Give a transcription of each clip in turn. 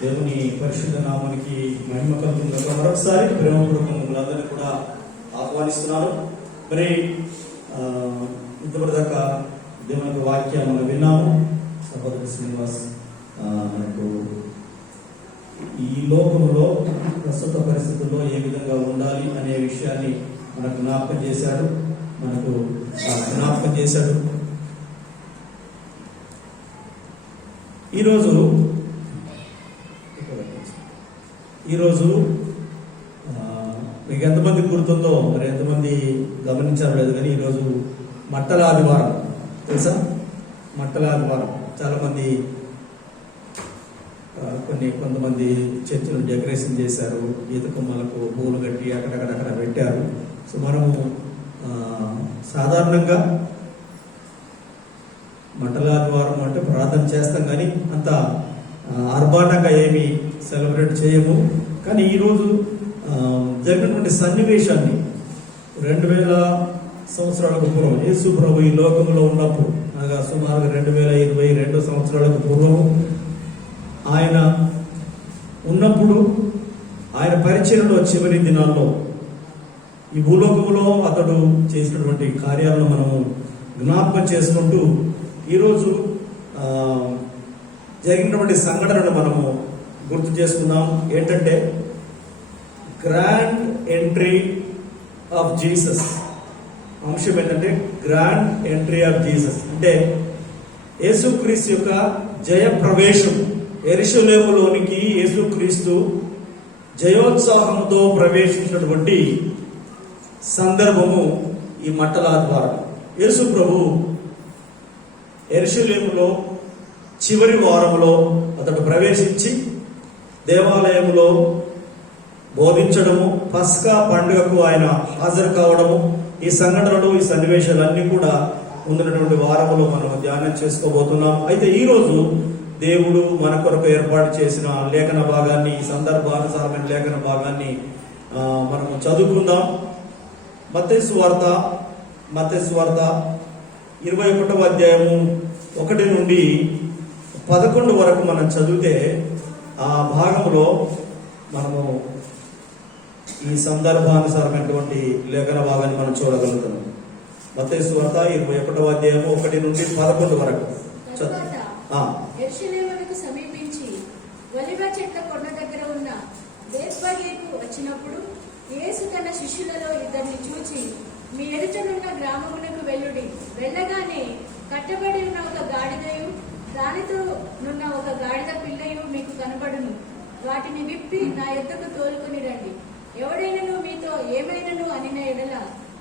దేవుని పరిశుద్ధ నామానికి మహిమ కలుగుతుంది. మరొకసారి ప్రేమపూర్వకంగా మిమ్మల్ని కూడా ఆహ్వానిస్తున్నాను. మరి ఇంతవరదాకా దేవుని వాక్యం మనం విన్నాము. సహోదరు శ్రీనివాస్ మనకు ఈ లోకంలో ప్రస్తుత పరిస్థితుల్లో ఏ విధంగా ఉండాలి అనే విషయాన్ని మనకు జ్ఞాపకం చేశాడు. ఈరోజు మీకు ఎంతమంది గుర్తుందో మరి ఎంతమంది గమనించారు లేదు కానీ ఈరోజు మట్టల ఆదివారం. తెలుసా? మట్టల ఆదివారం. చాలామంది కొంతమంది చర్చిలు డెకరేషన్ చేశారు, ఈత కొమ్మలకు పూలు కట్టి అక్కడక్కడ పెట్టారు. సో మనము సాధారణంగా మట్టల ఆదివారం అంటే ప్రార్థన చేస్తాం కానీ అంత ఆర్భాటంగా ఏమి సెలబ్రేట్ చేయము. కానీ ఈరోజు జరిగినటువంటి సన్నివేశాన్ని 2000 సంవత్సరాలకు పూర్వం యేసు ప్రభు ఈ లోకంలో ఉన్నప్పుడు, అనగా సుమారుగా 2022 సంవత్సరాలకు పూర్వము ఆయన ఉన్నప్పుడు, ఆయన పరిచర్యలో చివరి దినాల్లో ఈ భూలోకంలో అతడు చేసినటువంటి కార్యాలను మనము జ్ఞాపకం చేసుకుంటూ ఈరోజు జరిగినటువంటి సంఘటనను మనము గుర్తు చేసుకుందాం. ఏంటంటే గ్రాండ్ ఎంట్రీ ఆఫ్ జీసస్. అంశం ఏంటంటే గ్రాండ్ ఎంట్రీ ఆఫ్ జీసస్ అంటే యేసుక్రీస్తు యొక్క జయ ప్రవేశం. యెరూషలేములోనికి యేసుక్రీస్తు జయోత్సాహంతో ప్రవేశించినటువంటి సందర్భము ఈ మట్టల ఆదివారం. యేసు ప్రభు యెరూషలేములో చివరి వారంలో అతడు ప్రవేశించి దేవాలయంలో బోధించడము, పస్కా పండుగకు ఆయన హాజరు కావడము, ఈ సంఘటనలు, ఈ సన్నివేశాలన్నీ కూడా ముందున్నటువంటి వారంలో మనం ధ్యానం చేసుకోబోతున్నాం. అయితే ఈరోజు దేవుడు మన కొరకు ఏర్పాటు చేసిన లేఖన భాగాన్ని, ఈ సందర్భానుసారమైన లేఖన భాగాన్ని మనము చదువుకుందాం. మత్తయి సువార్త 21వ అధ్యాయము 1 నుండి 11 వరకు మనం చదివితే ఆ భాగంలో మనము ఈ సందర్భానుసారమైనటువంటి లేఖన భాగాన్ని మనం చూడగలుగుతాం. మత్తయి సువార్త 21వ అధ్యాయము 1 నుండి 11 వరకు. యెరూషలేమునకు సమీపించి ఒలివ చెట్ల కొండ దగ్గర ఉన్న బేత్ఫగేకు వచ్చినప్పుడు యేసు తన శిష్యులలో ఇద్దరిని చూచి, మీ ఎదుటనున్న గ్రామమునకు వెళ్ళుడి. వెళ్ళగానే కట్టబడి ఉన్న ఒక గాడిదయు దానితో నున్న ఒక గాడిద పిల్లయు మీకు కనబడును. వాటిని విప్పి నా యొద్దకు తోలుకొని రండి. ఎవడైనను మీతో ఏమైనను అనిన ఎడల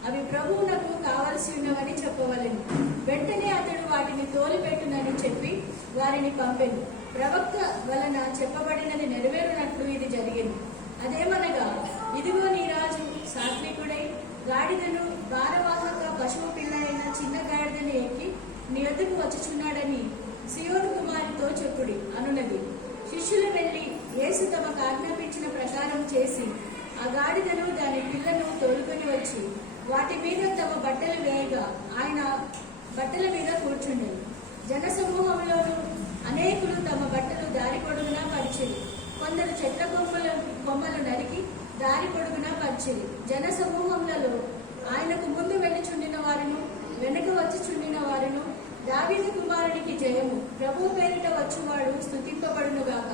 అవి ప్రభువునకు కావలసి ఉన్నవని చెప్పవలెను. వెంటనే అతడు వాటిని తోలిపెట్టునని చెప్పి వారిని పంపెను. ప్రవక్త వలన చెప్పబడినది నెరవేరునట్లు ఇది జరిగింది. అదేమనగా, ఇదిగో నీ రాజు సాత్వికుడై గాడిదను భారవాహక పశువు పిల్ల అయిన చిన్న గాడిదని ఎక్కి నీ యొద్దకు వచ్చుచున్నాడని సియోను కుమారుతో చెప్పుడి అనున్నది. శిష్యులు వెళ్లి యేసు తమకు ఆజ్ఞాపించిన ప్రకారం చేసి ఆ గాడిదను దాని పిల్లను తోలుకొని వచ్చి వాటి మీద తమ బట్టలు వేయగా ఆయన బట్టల మీద కూర్చుండెను. జనసమూహంలోనూ అనేకులు తమ బట్టలు దారి పొడుగునా పరిచెది. కొందరు చెట్ల కొమ్మలు నరికి దారి పొడుగునా పరిచెది. జనసమూహంలో ఆయనకు ముందు వెళ్ళుచుండిన వారును వెనుక వచ్చి చుండిన వారును, దావీదు కుమారునికి జయము, ప్రభు పేరిట వచ్చువాడు స్తుతింపబడును గాక,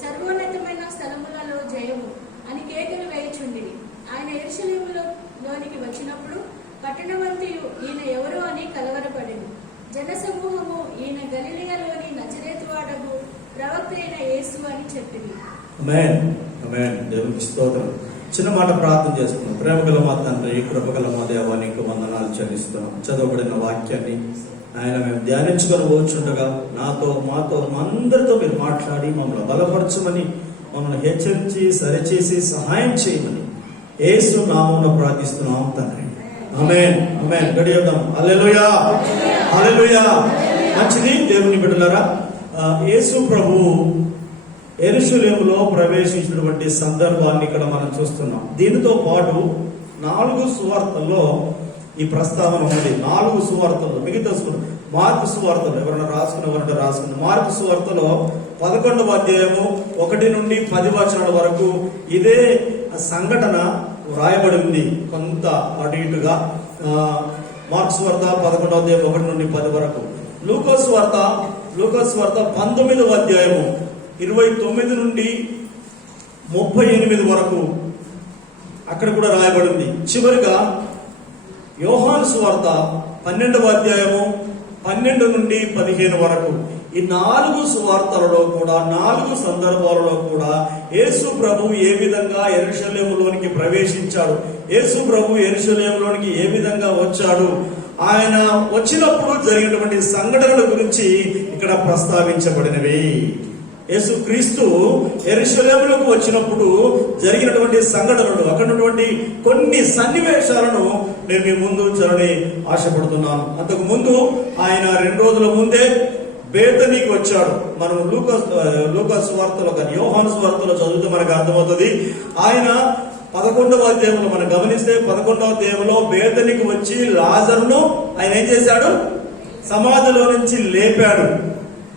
సర్వోన్నతమైన స్థలములలో జయము అని కేకలు వేయుచుండిరి. ఆయన యెరూషలేములోనికి వచ్చినప్పుడు పట్టణమంతయు ఈయన ఎవరో అని కలవరపడెను. జనసమూహము ఈయన గలిలయలోని నజరేతువాడగు ప్రవక్త అయిన యేసు అని చెప్పింది. దేవునికి స్తోత్రం. చిన్న మాట ప్రార్థన చేసుకున్నాం. ప్రేమగల మా తండ్రి, కృపగల మా దేవా, నీకు వందనాలు చెల్లిస్తున్నాం. చదవబడిన వాక్యాన్ని ఆయన మేము ధ్యానించుకొని పోచుండగా నాతో, మాతో, అందరితో మీరు మాట్లాడి మమ్మల్ని బలపరచమని, మమ్మల్ని హెచ్చరించి సరిచేసి సహాయం చేయమని యేసు నామమున ప్రార్థిస్తున్నాం తండ్రి. ఆమేన్. గడియొద్దాం. హల్లెలూయా, హల్లెలూయా. మంచిది దేవుని బిడ్డలారా, యేసు ప్రభు యెరూషలేములో ప్రవేశించినటువంటి సందర్భాన్ని ఇక్కడ మనం చూస్తున్నాం. దీనితో పాటు 4 సువార్తల్లో ఈ ప్రస్తావన ఉన్నది 4 సువార్తలు. మిగతా మార్కు సువార్తలు ఎవరైనా రాసుకున్న మార్కు సువార్తలో 11వ అధ్యాయము 1 నుండి 10 వచనాల వరకు ఇదే సంఘటన వ్రాయబడి ఉంది. కొంత అటు ఇటుగా మార్కు సువార్త 11వ అధ్యాయం 1 నుండి 10 వరకు. లూకాసు వార్త 19వ అధ్యాయము 29 నుండి 38 వరకు అక్కడ కూడా రాయబడింది. చివరిగా యోహాను సువార్త 12వ అధ్యాయము 12 నుండి 15 వరకు. ఈ 4 సువార్తలలో కూడా 4 సందర్భాలలో కూడా యేసు ప్రభు ఏ విధంగా యెరూషలేములోనికి ప్రవేశించాడు, యేసు ప్రభు యెరూషలేములోనికి ఏ విధంగా వచ్చాడు, ఆయన వచ్చినప్పుడు జరిగినటువంటి సంఘటనల గురించి ఇక్కడ ప్రస్తావించబడినవి. యేసు క్రీస్తు యెరూషలేములకు వచ్చినప్పుడు జరిగినటువంటి సంఘటనలు, అక్కడ ఉన్నటువంటి కొన్ని సన్నివేశాలను నేను మీ ముందు ఉంచాలని ఆశపడుతున్నాను. అంతకు ముందు ఆయన 2 రోజుల ముందే బేతనీకి వచ్చాడు. మనం లూకాసు వార్తలో కానీ యోహాను వార్తలో చదివితే మనకు అర్థమవుతుంది. ఆయన 11వ అధ్యాయంలో మనం గమనిస్తే 11వ అధ్యాయంలో బేతనీకి వచ్చి లాజరును ఆయన ఏం చేశాడు, సమాధిలో నుంచి లేపాడు.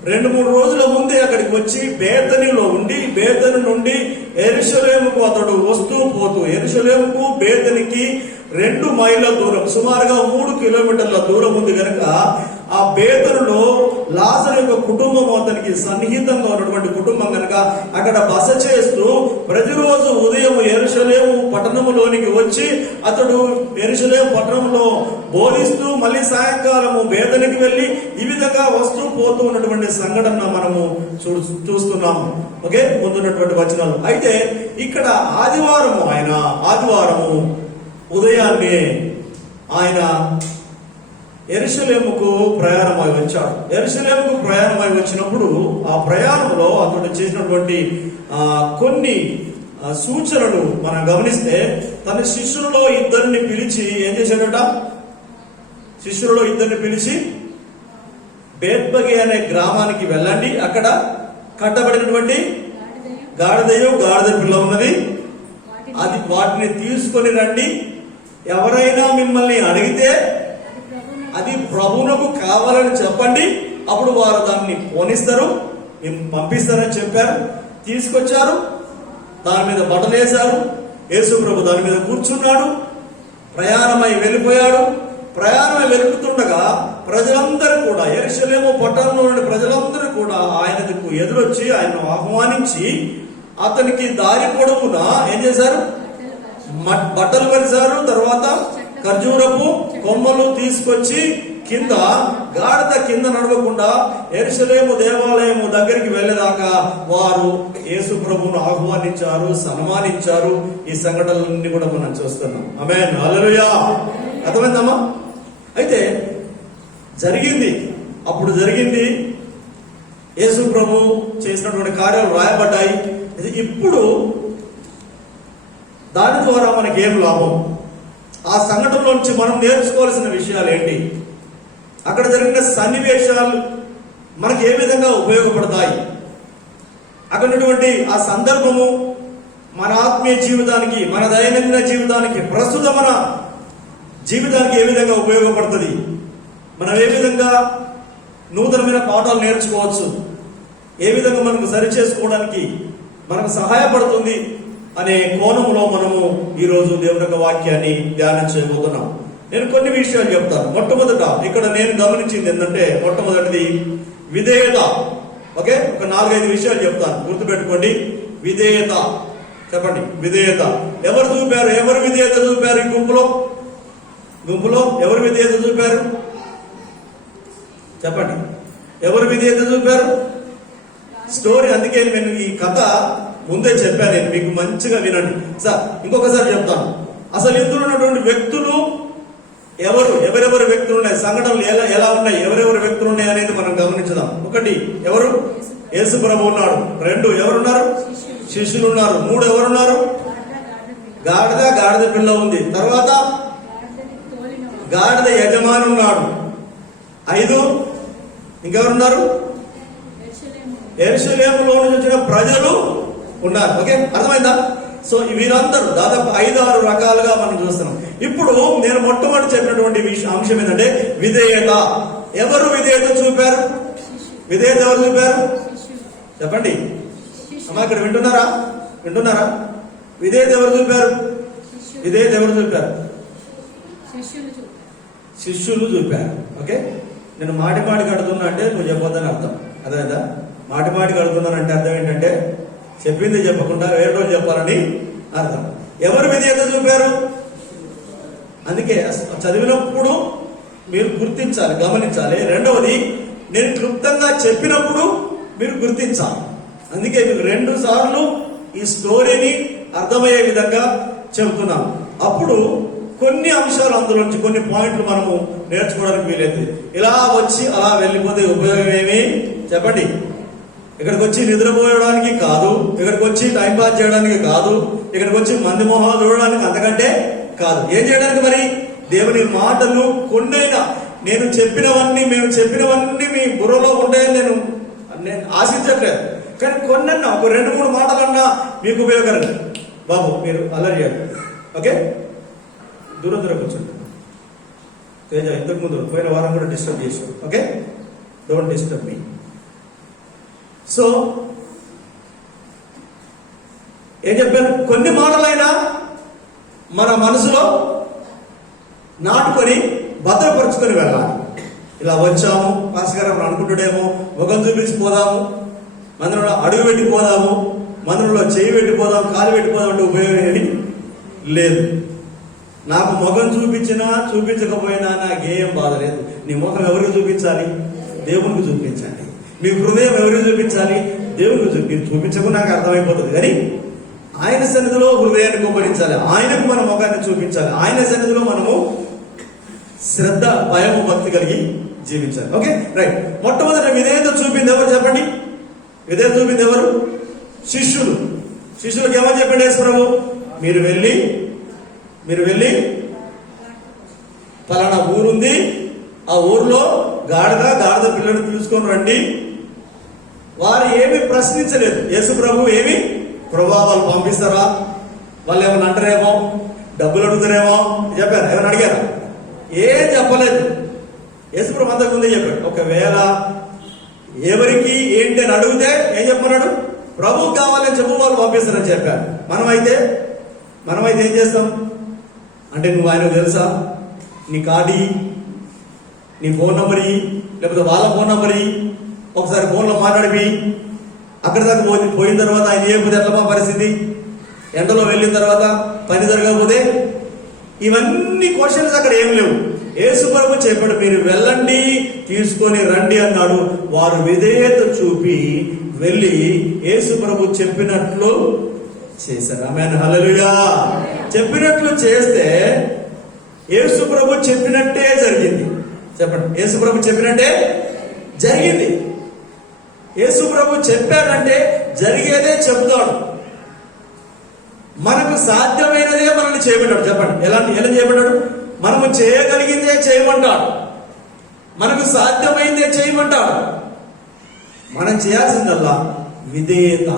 2-3 రోజుల ముందే అక్కడికి వచ్చి బేతనీలో ఉండి, బేతని నుండి యెరూషలేముకు అతడు వస్తూ పోతూ, యెరూషలేముకు బేతనికి 2 మైళ్ళ దూరం, సుమారుగా 3 కిలోమీటర్ల దూరం ఉంది కనుక ఆ బేతనులో లాజరు యొక్క కుటుంబం అతనికి సన్నిహితంగా ఉన్నటువంటి కుటుంబం కనుక అక్కడ బస చేస్తూ ప్రతిరోజు ఉదయం యెరూషలేము పట్టణంలోనికి వచ్చి అతడు యెరూషలేము పట్టణంలో బోధిస్తూ మళ్ళీ సాయంకాలము బేతనికి వెళ్ళి ఈ విధంగా వస్తూ పోతూ ఉన్నటువంటి సంఘటన మనము చూస్తున్నాము. ఓకే, ముందున్నటువంటి వచనాలు. అయితే ఇక్కడ ఆదివారము ఉదయాన్నే ఆయన యెరూషలేముకు ప్రయాణమై వచ్చాడు. యెరూషలేముకు ప్రయాణమై వచ్చినప్పుడు ఆ ప్రయాణంలో అతడు చేసినటువంటి కొన్ని సూచనలు మనం గమనిస్తే, తన శిష్యులలో 2 పిలిచి ఏం చేశాడట, శిష్యులలో 2 పిలిచి బేత్బగే అనే గ్రామానికి వెళ్ళండి, అక్కడ కట్టబడినటువంటి గాడిద పిల్ల ఉన్నది, వాటిని తీసుకొని రండి, ఎవరైనా మిమ్మల్ని అడిగితే అది ప్రభువునకు కావాలని చెప్పండి, అప్పుడు వారు దాన్ని పోనిస్తారు, పంపిస్తారని చెప్పారు. తీసుకొచ్చారు, దాని మీద బట్టలు వేశారు, యేసు ప్రభు దాని మీద కూర్చున్నాడు, ప్రయాణమై వెళ్ళిపోయాడు. ప్రయాణమై వెళుతుండగా ప్రజలందరూ కూడా, యెరూషలేము పట్టణంలోని ప్రజలందరూ కూడా ఆయనకు ఎదురొచ్చి ఆయనను ఆహ్వానించి అతనికి దారి పొడవునా ఏం చేశారు, బట్టలు పరిచారు. తర్వాత ఖర్జూరపు కొమ్మలు తీసుకొచ్చి కింద గాడిద కింద నడవకుండా యెరూషలేము దేవాలయము దగ్గరికి వెళ్ళేదాకా వారు యేసు ప్రభువును ఆహ్వానించారు, సన్మానించారు. ఈ సంఘటనలన్నీ కూడా మనం చూస్తున్నాం. ఆమేన్, హల్లెలూయా. అర్థమైందమ్మా? అయితే అప్పుడు జరిగింది యేసు ప్రభు చేసినటువంటి కార్యాలు రాయబడ్డాయి. ఇప్పుడు దాని ద్వారా మనకి ఏం లాభం, ఆ సంఘటనలో నుంచి మనం నేర్చుకోవాల్సిన విషయాలు ఏంటి, అక్కడ జరిగిన సన్నివేశాలు మనకి ఏ విధంగా ఉపయోగపడతాయి, అక్కడున్నటువంటి ఆ సందర్భము మన ఆత్మీయ జీవితానికి, మన దైనందిన జీవితానికి, ప్రస్తుత మన జీవితానికి ఏ విధంగా ఉపయోగపడుతుంది, మనం ఏ విధంగా నూతనమైన పాఠాలు నేర్చుకోవచ్చు, ఏ విధంగా మనకు సరి చేసుకోవడానికి మనకు సహాయపడుతుంది అనే కోణంలో మనము ఈరోజు దేవుని యొక్క వాక్యాన్ని ధ్యానం చేయబోతున్నాం. నేను కొన్ని విషయాలు చెప్తాను. మొట్టమొదట ఇక్కడ నేను గమనించింది ఏంటంటే, మొట్టమొదటిది విధేయత. ఓకే, ఒక 4-5 విషయాలు చెప్తాను, గుర్తుపెట్టుకోండి. విధేయత. చెప్పండి, విధేయత. ఎవరు విధేయత చూపారు? ఈ గుంపులో ఎవరు విధేయత చూపారు? చెప్పండి, ఎవరు విధేయత చూపారు? స్టోరీ, అందుకే నేను ఈ కథ ముందే చెప్పాను, నేను మీకు మంచిగా వినండి. సార్ ఇంకొకసారి చెప్తాను. అసలు ఇందులో ఉన్నటువంటి వ్యక్తులు ఎవరెవరు వ్యక్తులు ఉన్నాయి, సంఘటనలు ఎలా ఉన్నాయి, ఎవరెవరు వ్యక్తులు ఉన్నాయి అనేది మనం గమనించుదాం. 1, ఎవరు? యేసు ప్రభు ఉన్నాడు. 2, ఎవరున్నారు? శిష్యులు ఉన్నారు. 3, ఎవరున్నారు? గాడిద పిల్ల ఉంది. తర్వాత గాడిద యజమాని ఉన్నాడు. 5, ఇంకెవరున్నారు? యెరూషలేములో నుంచి వచ్చిన ప్రజలు ఉన్నారు. ఓకే, అర్థమైందా? సో వీరందరూ దాదాపు 5-6 రకాలుగా మనం చూస్తున్నాం. ఇప్పుడు నేను మొట్టమొదటి చెప్పినటువంటి అంశం ఏంటంటే విధేయత. ఎవరు విధేయత చూపారు? విధేయత ఎవరు చూపారు చెప్పండి అమ్మా. ఇక్కడ వింటున్నారా? విధేయత ఎవరు చూపారు? విధేయత ఎవరు చూపారు? శిష్యులు చూపారు. ఓకే, నేను మాటి కడుతున్నా అంటే నువ్వు చెప్పొద్దని అర్థం. అదేదా మాటి కడుతున్నానంటే అర్థం ఏంటంటే చెప్పింది చెప్పకుండా వేరే రోజు చెప్పాలని అర్థం. ఎవరు విధేయత చూపారు? అందుకే చదివినప్పుడు మీరు గుర్తించాలి, గమనించాలి. రెండవది, నేను క్లుప్తంగా చెప్పినప్పుడు మీరు గుర్తించాలి. అందుకే మీకు 2 సార్లు ఈ స్టోరీని అర్థమయ్యే విధంగా చెబుతున్నాం. అప్పుడు కొన్ని అంశాలు అందులో నుంచి కొన్ని పాయింట్లు మనము నేర్చుకోవడానికి వీలైతుంది. ఇలా వచ్చి అలా వెళ్ళిపోతే ఉపయోగం ఏమి చెప్పండి? ఇక్కడికి వచ్చి నిద్రపోయడానికి కాదు, ఇక్కడికి వచ్చి టైం పాస్ చేయడానికి కాదు, ఇక్కడికి వచ్చి మంది మొహాలు చూడడానికి అంతకంటే కాదు. ఏం చేయడానికి? మరి దేవుని మాటలు కొన్నైనా మేము చెప్పినవన్నీ మీ బుర్రలో ఉంటాయని నేను ఆశించట్లేదు. కానీ కొన్నన్నా ఒక 2-3 మాటలన్నా మీకు ఉపయోగకరం. బాబు మీరు అల్లరి ఓకే, దూరం కూర్చోండి. తేజ ఇంతకు ముందు పోయిన వారం కూడా డిస్టర్బ్ చేశారు. Okay, don't disturb me. So ఏం చెప్పాను? కొన్ని మాటలైనా మన మనసులో నాటుకొని భద్రపరుచుకొని వెళ్ళాలి. ఇలా వచ్చాము భాస్కరం అనుకుంటుడేమో ముఖం చూపించిపోదాము, మందిరంలో అడుగు పెట్టిపోదాము, మందిరంలో చేయి పెట్టిపోదాం, కాలు పెట్టిపోదాం అంటే ఉపయోగం ఏమి లేదు. నాకు ముఖం చూపించకపోయినా నాకేం బాధ లేదు. నీ ముఖం ఎవరికి చూపించాలి? దేవునికి చూపించాలి. మీ హృదయం ఎవరికి చూపించాలి? దేవునికి మీరు చూపించకు నాకు అర్థమైపోతుంది. కానీ ఆయన సన్నిధిలో హృదయాన్ని కుమ్మరించాలి, ఆయనకు మన ముఖాన్ని చూపించాలి, ఆయన సన్నిధిలో మనము శ్రద్ధ, భయము, భక్తి కలిగి జీవించాలి. Okay right. మొట్టమొదటి విధేయత చూపింది ఎవరు చెప్పండి? విధేయత చూపింది ఎవరు? శిష్యులు. శిష్యులకు ఏమని చెప్పండి యేసు ప్రభు? మీరు వెళ్ళి పలానా ఊరుంది, ఆ ఊర్లో గాడిద పిల్లలు తీసుకొని రండి. వారు ఏమి ప్రశ్నించలేదు. యేసు ప్రభు ఏమి ప్రభావాలు పంపిస్తారా, వాళ్ళు ఏమైనా అంటారేమో, డబ్బులు అడుగుతారేమో చెప్పారు. ఏమైనా అడిగారా? ఏం చెప్పలేదు. యేసు ప్రభు అంతకు ముందే చెప్పాడు, ఒకవేళ ఎవరికి ఏంటి అని అడిగితే ఏం చెప్పన్నాడు? ప్రభువు కావాలని చెప్పు, వాళ్ళు పంపిస్తారని చెప్పారు. మనమైతే ఏం చేస్తాం అంటే, నువ్వు ఆయనకు తెలుసా, నీ కార్డు, నీ ఫోన్ నెంబర్, లేకపోతే వాళ్ళ ఫోన్ నెంబర్, ఒకసారి ఫోన్లో మాట్లాడిపి అక్కడి దాకా పోయిన తర్వాత ఆయన ఏమైపోతే ఎట్లా పరిస్థితి, ఎండలో వెళ్ళిన తర్వాత పని జరగకపోతే, ఇవన్నీ క్వశ్చన్స్ అక్కడ ఏం లేవు. యేసు ప్రభు చెప్పాడు, మీరు వెళ్ళండి, తీసుకొని రండి అన్నాడు. వారు విధేయత చూపి వెళ్ళి యేసు ప్రభు చెప్పినట్లు చేశారు. ఆమేన్, హల్లెలూయా. చెప్పినట్లు చేస్తే యేసు ప్రభు చెప్పినట్టే జరిగింది. చెప్పండి, యేసు ప్రభు చెప్పినట్టే జరిగింది. యేసు ప్రభు చెప్పాడంటే జరిగేదే చెప్తాడు. మనకు సాధ్యమైనదే మనల్ని చేయమంటాడు. చెప్పండి, ఎలా చేయమంటాడు? మనము చేయగలిగిందే చేయమంటాడు, మనకు సాధ్యమైందే చేయమంటాడు. మనం చేయాల్సిందల్లా విధేయత.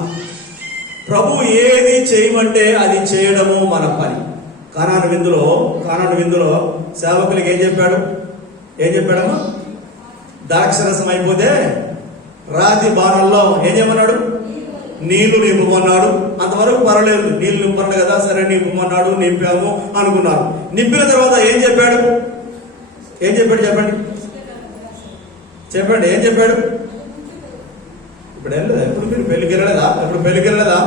ప్రభు ఏది చేయమంటే అది చేయడము మన పని. కానాను విందులో సేవకులకి ఏం చెప్పాడమ్మా? ద్రాక్షరసం అయిపోతే రాతి బాణంలో ఏం చేయమన్నాడు? నీళ్లు నింపమన్నాడు. అంతవరకు పర్వాలేదు, నీళ్లు నింపన్నాడు కదా, సరే నింపమన్నాడు, నింపాము అనుకున్నారు. నింపిన తర్వాత ఏం చెప్పాడు? చెప్పండి ఏం చెప్పాడు? ఇప్పుడు వెళ్ళలేదా? ఎప్పుడు మీరు పెళ్లికి వెళ్ళలేదా?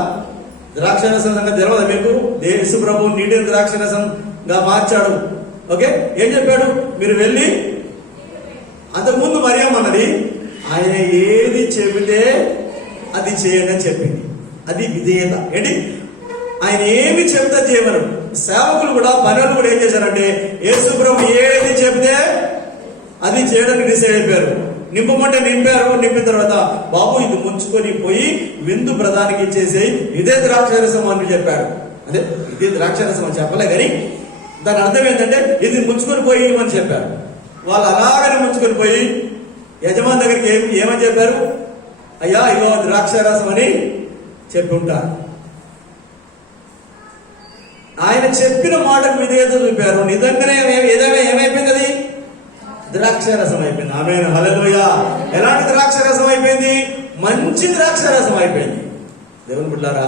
ద్రాక్షరసం సంగతి తెలియదా మీకు? యేసు ప్రభు నీటిని ద్రాక్షరసంగా మార్చాడు. ఓకే, ఏం చెప్పాడు? మీరు వెళ్ళి, అంతకుముందు మరియమ్మన్నది ఆయన ఏది చెబితే అది చేయండి అని చెప్పింది. అది విధేయత. ఏంటి? ఆయన ఏమి చెబితే చేయమన్నాడు. సేవకులు కూడా, పనులు కూడా ఏం చేశారంటే, యేసు ప్రభు ఏది చెబితే అది చేయడానికి డిసైడ్ అయిపోయారు. నింపమంటే నింపారు. నింపిన తర్వాత, బాబు ఇది ముంచుకొని పోయి విందు ప్రధానికి ఇచ్చేసి ఇదే ద్రాక్షరసం అని చెప్పాడు. అదే ఇదే ద్రాక్షరసం అని చెప్పలే, కానీ దాని అర్థం ఏంటంటే ఇది ముంచుకొని పోయి అని చెప్పారు. వాళ్ళు అలాగనే ముంచుకొని పోయి యజమాని దగ్గరికి ఏమని చెప్పారు? అయ్యా ఇగో ద్రాక్షరసం అని చెప్పి ఉంటారు. ఆయన చెప్పిన మాటకు విధేయత చూపారు. నిజంగానే ఏమైపోయింది? అది ద్రాక్షారసం అయిపోయింది. ఆమేన్, హల్లెలూయా. ఎలాంటి ద్రాక్షారసం అయిపోయింది? మంచి ద్రాక్షారసం అయిపోయింది. దేవుని బిడ్డలారా,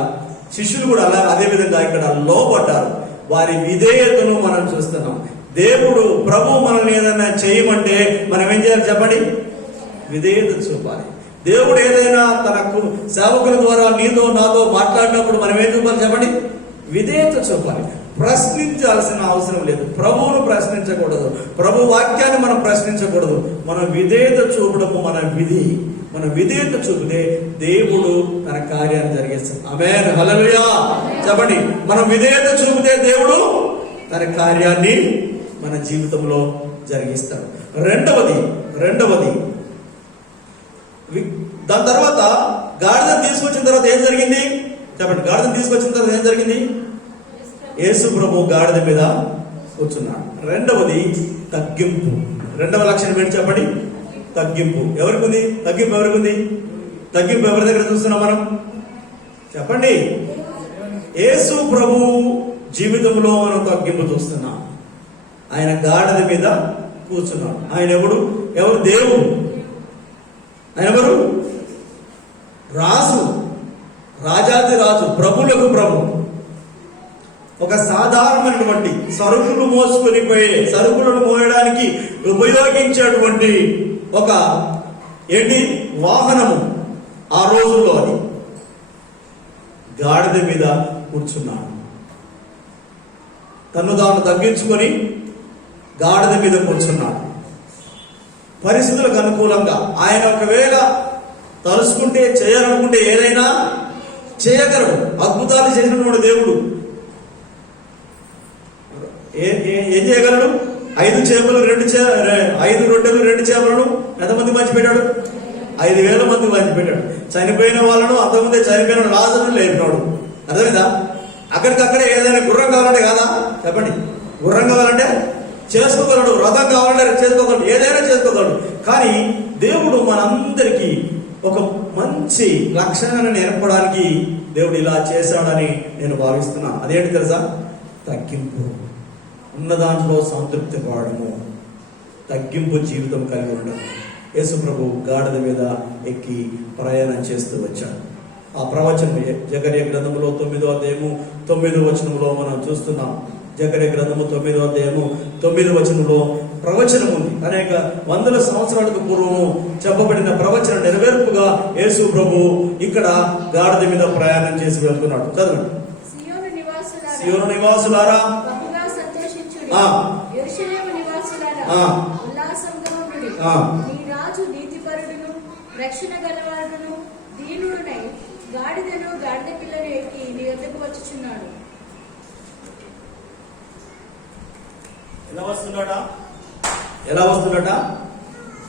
శిష్యులు కూడా అదే విధంగా ఇక్కడ లోపడ్డారు. వారి విధేయతను మనం చూస్తున్నాం. దేవుడు ప్రభు మనల్ని ఏదైనా చేయమంటే మనం ఏం చేయాలి చెప్పండి? విధేయత చూపాలి. దేవుడు ఏదైనా తనకు సేవకుల ద్వారా నీతో నాతో మాట్లాడినప్పుడు మనం ఏం చూపాలి చెప్పండి? విధేయత చూపాలి. ప్రశ్నించాల్సిన అవసరం లేదు. ప్రభువును ప్రశ్నించకూడదు. ప్రభు వాక్యాన్ని మనం ప్రశ్నించకూడదు. మనం విధేయత చూపడము మన విధి. మన విధేయత చూపితే దేవుడు తన కార్యాన్ని జరిగిస్తాడు. ఆమేన్, హల్లెలూయా. చెప్పండి, మనం విధేయత చూపితే దేవుడు తన కార్యాన్ని మన జీవితంలో జరిగిస్తాడు. రెండవది దాని తర్వాత గాడిదను తీసుకొచ్చిన తర్వాత ఏం జరిగింది చెప్పండి? గాడిదను తీసుకొచ్చిన తర్వాత ఏం జరిగింది? యేసు ప్రభు గాడిద మీద కూర్చున్నాడు. రెండవది తగ్గింపు. రెండవ లక్షణం ఏంటి చెప్పండి? తగ్గింపు. ఎవరికి ఉంది తగ్గింపు? ఎవరికి ఉంది తగ్గింపు? ఎవరి దగ్గర చూస్తున్నాం మనం చెప్పండి? యేసు ప్రభు జీవితంలో మనం తగ్గింపు చూస్తున్నాం. ఆయన గాడిద మీద కూర్చున్నాడు. ఆయన ఎవరు? దేవుడు. ఆయన ఎవరు? రాజు, రాజాది రాజు, ప్రభులకు ప్రభు. ఒక సాధారణమైనటువంటి సరుకులు మోసుకొని పోయే, సరుకులను మోయడానికి ఉపయోగించేటువంటి ఒక వాహనము ఆ రోజుల్లో. అది గాడిద మీద కూర్చున్నాడు. తను తాను తగ్గించుకొని గాడిద మీద కూర్చున్నాడు. పరిస్థితులకు అనుకూలంగా ఆయన ఒకవేళ తలుసుకుంటే చేయాలనుకుంటే ఏదైనా చేయగలడు. అద్భుతాలు చేసినటువంటి దేవుడు. ఏం చేయగలడు? 5 చేపలు 5 రొట్టెలు 2 చేపలను ఎంతమంది పంచిపెట్టాడు? 5,000 మంది పంచిపెట్టాడు. చనిపోయిన వాళ్ళను, అంతకుముందే చనిపోయిన లాజరును లేపినాడు. అర్థమైందా? అక్కడికక్కడే ఏదైనా గుర్రం కావాలంటే కాదా చెప్పండి? గుర్రం కావాలంటే చేసుకోగలడు, రథం కావాలంటే చేసుకోగలడు, ఏదైనా చేసుకోగలడు. కానీ దేవుడు మనందరికీ ఒక మంచి లక్షణాన్ని నేర్పడానికి దేవుడు ఇలా చేశాడని నేను భావిస్తున్నాను. అదేంటి తెలుసా? తగ్గింపు. ఉన్న దాంట్లో సంతృప్తి పడము, తగ్గింపు జీవితం కలిగి ఉండడం. యేసు ప్రభు గాడిద మీద ఎక్కి ప్రయాణం చేస్తూ వచ్చాడు. ఆ ప్రవచనం జకర్యా గ్రంథములో 9వ అధ్యాయము 9వ వచనంలో మనం చూస్తున్నాం. జకర్యా గ్రంథము 9వ అధ్యాయము 9వ వచనంలో ప్రవచనం ఉంది. అనేక వందల సంవత్సరాలకు పూర్వము చెప్పబడిన ప్రవచన నెరవేర్పుగా యేసు ప్రభు ఇక్కడ గాడిద మీద ప్రయాణం చేసి వెళ్తున్నాడు. చదవండి. సియోను నివాసులారా యెరూషలేము నివాసులారా ఉల్లాసంగా ఉండుడి. నీ రాజు నీతిపరుడును రక్షణ గలవాడును దీనుడునై గాడిదను గాడిద పిల్లను ఎక్కి నీ వద్దకు వచ్చుచున్నాడు. ఎలా వస్తున్నాడా?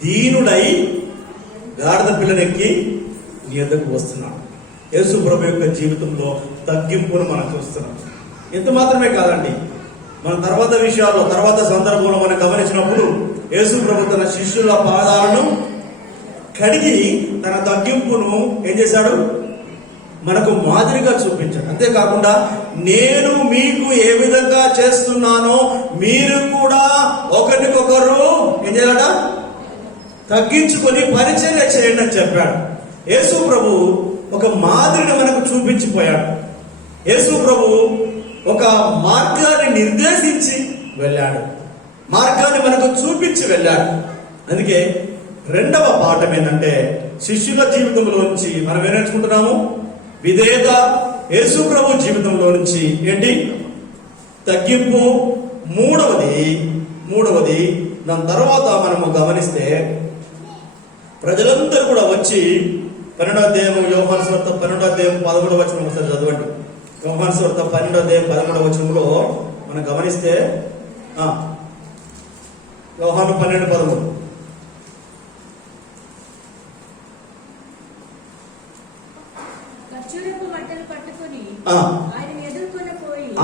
దీనుడై గాడిద పిల్లను ఎక్కి నీ వద్దకు వస్తున్నాడు. యేసు ప్రభు యొక్క జీవితంలో తగ్గింపును మనం చూస్తున్నాం. ఎంత మాత్రమే కాదండి, మన తర్వాత విషయాల్లో, తర్వాత సందర్భంలో మనం గమనించినప్పుడు యేసు ప్రభు తన శిష్యుల పాదాలను కడిగి తన తగ్గింపును ఏం చేశాడు? మనకు మాదిరిగా చూపించాడు. అంతేకాకుండా నేను మీకు ఏ విధంగా చేస్తున్నానో మీరు కూడా ఒకరికొకరు ఏం చేయాలట? తగ్గించుకొని పరిచర్య చేయండి అని చెప్పాడు. యేసు ప్రభు ఒక మాదిరిని మనకు చూపించిపోయాడు. యేసు ప్రభు ఒక మార్గాన్ని నిర్దేశించి వెళ్ళాడు. మార్గాన్ని మనకు చూపించి వెళ్ళాడు. అందుకే రెండవ పాఠం ఏంటంటే, శిష్యుల జీవితంలో నుంచి మనం ఏం నేర్చుకుంటున్నాము? విధేయత. యేసు ప్రభు జీవితంలో నుంచి ఏంటి? తగ్గింపు. మూడవది దాని తర్వాత మనము గమనిస్తే ప్రజలందరూ కూడా వచ్చి 12వ అధ్యాయం యోహాను సువార్త 12వ అధ్యాయం 11వ వచనం ఒకసారి చదవండి. యోహాను సువార్త 12వ అధ్యాయం 11వ వచనంలో మనం గమనిస్తే యోహాను 12:13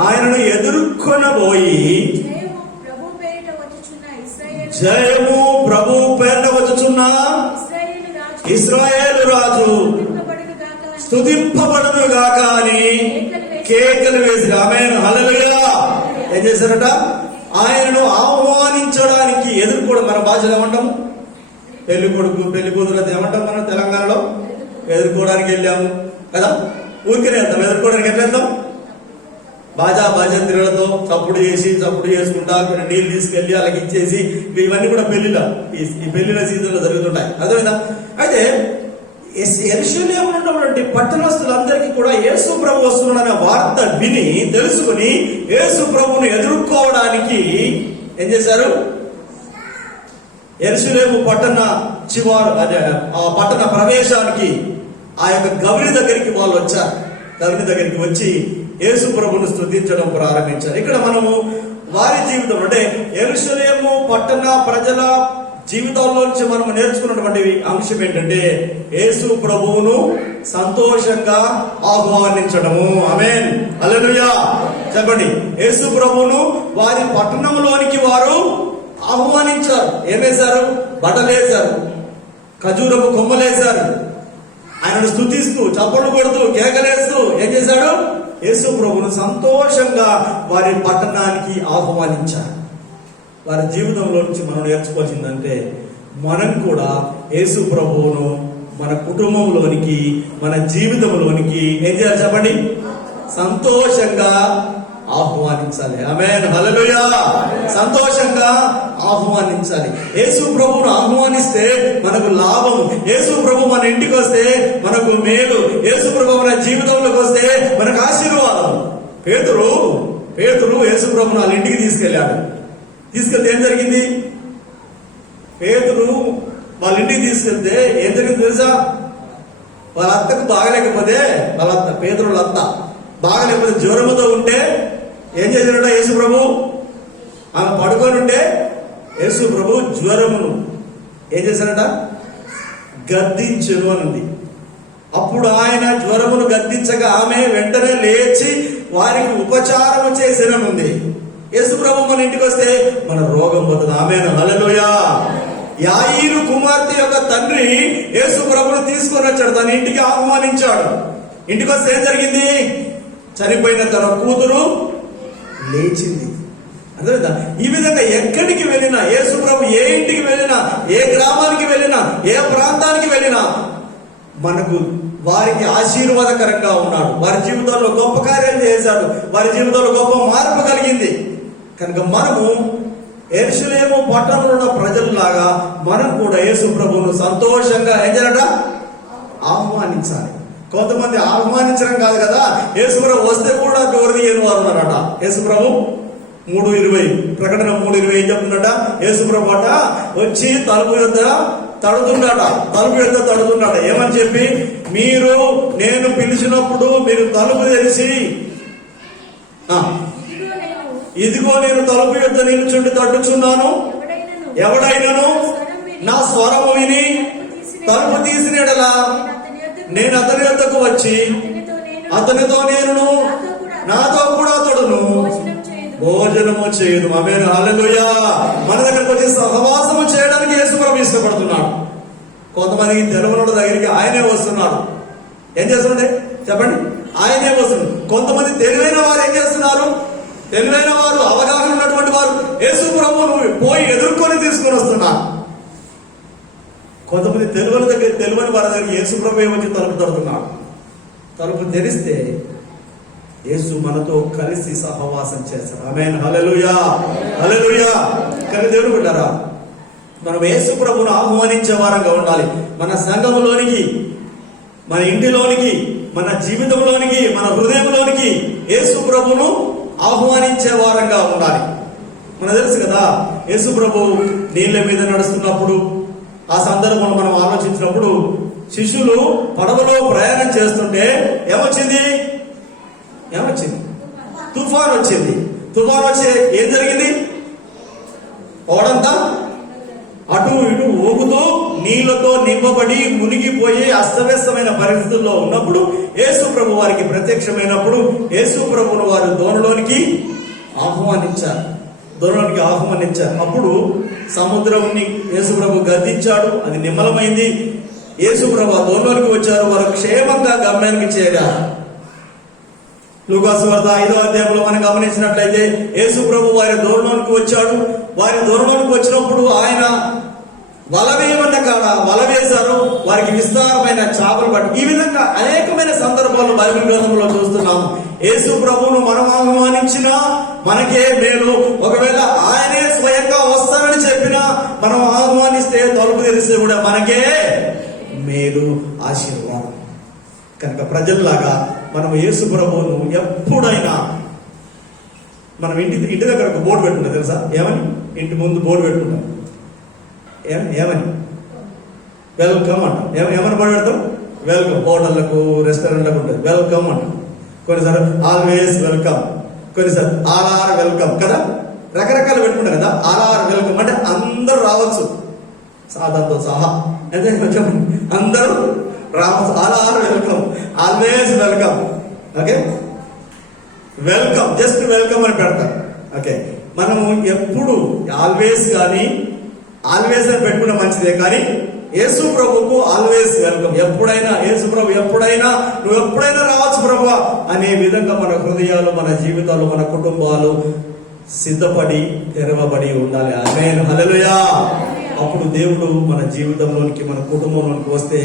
ఆయనను ఎదుర్కొనబోయి జయము ప్రభు పేరిట వచ్చుచున్న ఇశ్రాయేలు రాజు స్తుతింపబడును గాక అని కేకలు వేసి ఆమేన్ హల్లెలూయా ఏం చేశారట? ఆయనను ఆహ్వానించడానికి ఎదుర్కోవడం. మన భాషలో ఏమంటాము? పెళ్లి కొడుకు పెళ్లి కూతురు అది ఏమంటాం మనం తెలంగాణలో? ఎదుర్కోవడానికి వెళ్ళాము కదా. ఊరికనే వెళ్తాం. ఎదుర్కోవడానికి ఎట్లా వెళ్తాం? బాజా భజంత్రులతో చప్పుడు చేసుకుంటా కొన్ని నీళ్ళు తీసుకెళ్లి అలాగే ఇచ్చేసి, ఇవన్నీ కూడా పెళ్లిల ఈ పెళ్లిల సీజన్లో జరుగుతుంటాయి. అదేవిధంగా అయితే యెరూషలేములో ఉన్నటువంటి పట్టణస్తులందరికీ కూడా యేసు ప్రభు వస్తున్నాడనే వార్త విని తెలుసుకుని యేసు ప్రభువును ఎదుర్కోవడానికి ఏం చేశారు? యెరూషలేము పట్టణ చివారు అదే ఆ పట్టణ ప్రవేశానికి ఆ యొక్క గవిని దగ్గరికి వాళ్ళు వచ్చారు. గవిని దగ్గరికి వచ్చి యేసు ప్రభువును స్తుతించడం ప్రారంభించారు. ఇక్కడ మనము వారి జీవితం అంటే యెరూషలేము పట్టణ ప్రజల జీవితాల్లో నుంచి మనం నేర్చుకున్నటువంటి అంశం ఏంటంటే యేసు ప్రభువును సంతోషంగా ఆహ్వానించడము. ఆమేన్ హల్లెలూయా చెప్పండి. యేసు ప్రభువును వారి పట్టణంలోనికి వారు ఆహ్వానించారు. ఏమేశారు? బట్టలేశారు, ఖజూరపు కొమ్మలేశారు. ఆయనను స్తుతిస్తూ చప్పట్లు కొడుతూ కేకలేస్తూ ఏం చేశాడు? యేసు ప్రభువును సంతోషంగా వారి పట్టణానికి ఆహ్వానించారు. వారి జీవితంలో నుంచి మనం నేర్చుకోవాల్సిందంటే మనం కూడా యేసు ప్రభువును మన కుటుంబంలోనికి మన జీవితంలోనికి ఏం చేయాలి చెప్పండి? సంతోషంగా ఆహ్వానించాలి. ఆమేన్ హల్లెలూయా సంతోషంగా ఆహ్వానించాలి. యేసు ప్రభువును ఆహ్వానిస్తే మనకు లాభం. యేసు ప్రభు మన ఇంటికి వస్తే మనకు మేలు. యేసు ప్రభు మన జీవితంలోకి వస్తే మనకు ఆశీర్వాదం. పేతురు యేసు ప్రభువును వాళ్ళ ఇంటికి తీసుకెళ్లాడు. తీసుకెళ్తే ఏం జరిగింది? పేతురు వాళ్ళ ఇంటికి తీసుకెళ్తే ఏం జరిగింది తెలుసా? వాళ్ళ అత్తకు బాగలేకపోతే వాళ్ళ అత్త పేతురుల అత్త బాగలేకపోతే జ్వరముతో ఉంటే ఏం చేశాడట యేసు ప్రభు? ఆమె పడుకొని ఉంటే యేసు ప్రభు జ్వరమును ఏం చేశాడట? గద్దించును అని ఉంది. అప్పుడు ఆయన జ్వరమును గద్దించగా ఆమె వెంటనే లేచి వారికి ఉపచారము చేసిననుంది. యేసు ప్రభు మన ఇంటికి వస్తే మన రోగం పోతుంది. ఆమేన్ హల్లెలూయా. యాయీరు కుమార్తె యొక్క తండ్రి యేసు ప్రభువును తీసుకొని వచ్చాడు, తన ఇంటికి ఆహ్వానించాడు. ఇంటికి వస్తే ఏం జరిగింది? చనిపోయిన తన కూతురు లేచింది. అర్థమైందా? ఈ విధంగా ఎక్కడికి వెళ్ళినా యేసు ప్రభు ఏ ఇంటికి వెళ్ళినా, ఏ గ్రామానికి వెళ్ళినా, ఏ ప్రాంతానికి వెళ్ళినా మనకు వారికి ఆశీర్వాదకరంగా ఉన్నాడు. వారి జీవితంలో గొప్ప కార్యాలు చేశాడు. వారి జీవితంలో గొప్ప మార్పు కలిగింది. కనుక మనము యెరూషలేము పట్టణంలో ఉన్న ప్రజల్లాగా మనం కూడా యేసు ప్రభువును సంతోషంగా ఏం చేయాలట? ఆహ్వానించాలి. కొంతమంది ఆహ్వానించడం కాదు కదా, యేసు ప్రభు వస్తే కూడా డోర్ తీయని వారు ఉన్నారట. యేసు ప్రభు 3:20 ప్రకటన 3:20 ఏం చెప్తుందట? యేసు ప్రభు అట వచ్చి తలుపు యొద్ద తడుతున్నాడ. ఏమని చెప్పి? నేను పిలిచినప్పుడు మీరు తలుపు తెరిచి ఇదిగో నేను తలుపు యొద్ద నిలుచుండి తట్టుచున్నాను. ఎవడైనను నా స్వరము విని తలుపు తీసిన యెడల నేను అతని యొద్దకు వచ్చి అతనితో నేను నాతో కూడా అతడును భోజనము చేయదు. ఆమేన్ హల్లెలూయా. మన దగ్గరకు వచ్చి సహవాసము చేయడానికి యేసు ప్రభు ఇష్టపడుతున్నాడు. కొంతమందికి తెలియనోళ్ళ దగ్గరికి ఆయనే వస్తున్నాడు. ఏం చేస్తున్నాడే చెప్పండి? ఆయనే వస్తున్నాడు. కొంతమంది తెలివైన వారు ఏం చేస్తున్నారు? తెలివైన వారు, అవగాహన ఉన్నటువంటి వారు యేసు ప్రభువును పోయి ఎదుర్కొని తీసుకొని వస్తున్నారు. కొంతమంది తెలివైన వారి దగ్గర యేసు ప్రభు వచ్చి తలుపు తడుతున్నాడు. తలుపు తెరిస్తే యేసు మనతో కలిసి సహవాసం చేస్తాడు. ఆమేన్ హల్లెలూయా హల్లెలూయా. కానీ దేవుడు బిడ్డలారా, మనం యేసు ప్రభువును ఆహ్వానించే వారంగా ఉండాలి. మన సంఘంలోనికి, మన ఇంటిలోనికి, మన జీవితంలోనికి, మన హృదయంలోనికి యేసు ప్రభువును ఆహ్వానించే వారంగా ఉండాలి. మనకు తెలుసు కదా, యేసు ప్రభు నీళ్ళ మీద నడుస్తున్నప్పుడు ఆ సందర్భంలో మనం ఆలోచించినప్పుడు శిష్యులు పడవలో ప్రయాణం చేస్తుంటే ఏమొచ్చింది? తుఫాన్ వచ్చింది. తుఫాన్ వచ్చి ఏం జరిగింది? ఓడంతా అటు ఇటు ఊగుతూ నీళ్లతో నింపబడి మునిగిపోయి అస్తవ్యస్తమైన పరిస్థితుల్లో ఉన్నప్పుడు యేసు ప్రభు వారికి ప్రత్యక్షమైనప్పుడు యేసు ప్రభువును వారు దోణిలోనికి ఆహ్వానించారు. అప్పుడు సముద్రంని యేసు ప్రభు గద్దించాడు, అది నిమ్మలమైంది. యేసు ప్రభు ఆ దోణిలోనికి వచ్చారు. వారు క్షేమంగా గమ్యానికి చేరారు. లూకాసు వార్త 5వ అధ్యాయంలో మనం గమనించినట్లయితే యేసు ప్రభు వారి దూరంలోనికి వచ్చాడు. వారి దూరంలోనికి వచ్చినప్పుడు ఆయన వల వేయమన్న కాడ వల వేశారు. వారికి విస్తారమైన చేపలు పట్టి, ఈ విధంగా అనేకమైన సందర్భాలు బైబిల్ గ్రంథంలో చూస్తున్నాము. యేసు ప్రభువును మనం ఆహ్వానించినా మనకే మేలు. ఒకవేళ ఆయనే స్వయంగా వస్తానని చెప్పినా మనం ఆహ్వానిస్తే తలుపు తెరిస్తే కూడా మనకే మేలు, ఆశీర్వాదం. కనుక ప్రజల్లాగా మనం యేసు ప్రభువును ఎప్పుడైనా మనం ఇంటి దగ్గర ఒక బోర్డు పెట్టుకుంటాం తెలుసా? ఏమని? ఇంటి ముందు బోర్డు పెట్టుకుంటాం. ఏమని? వెల్కమ్ అంటాం. ఏమని బోర్డు పెడతాం? వెల్కమ్. హోటళ్లకు, రెస్టారెంట్లకు ఉంటుంది వెల్కమ్ అంటాం. కొన్నిసార్లు ఆల్వేస్ వెల్కమ్, కొన్నిసార్లు ఆల్ ఆర్ వెల్కమ్ కదా, రకరకాలు పెట్టుకుంటాం కదా. ఆల్ ఆర్ వెల్కమ్ అంటే అందరూ రావచ్చు, సాధాతో సహా. అంటే కొంచెం అందరూ రావచ్చు. All are welcome, always welcome. Okay, welcome, just welcome అని పెడతాం. ఓకే, మనము ఎప్పుడు ఆల్వేస్ కానీ ఆల్వేస్ అని పెట్టుకున్న మంచిదే, కానీ యేసు ప్రభుకు ఆల్వేస్ వెల్కమ్. ఎప్పుడైనా యేసు ప్రభు ఎప్పుడైనా, నువ్వు ఎప్పుడైనా రావచ్చు ప్రభు అనే విధంగా మన హృదయాలు, మన జీవితాలు, మన కుటుంబాలు సిద్ధపడి తెరవబడి ఉండాలి. ఆమేన్, హల్లెలూయా. అప్పుడు దేవుడు మన జీవితంలోనికి, మన కుటుంబంలోనికి వస్తే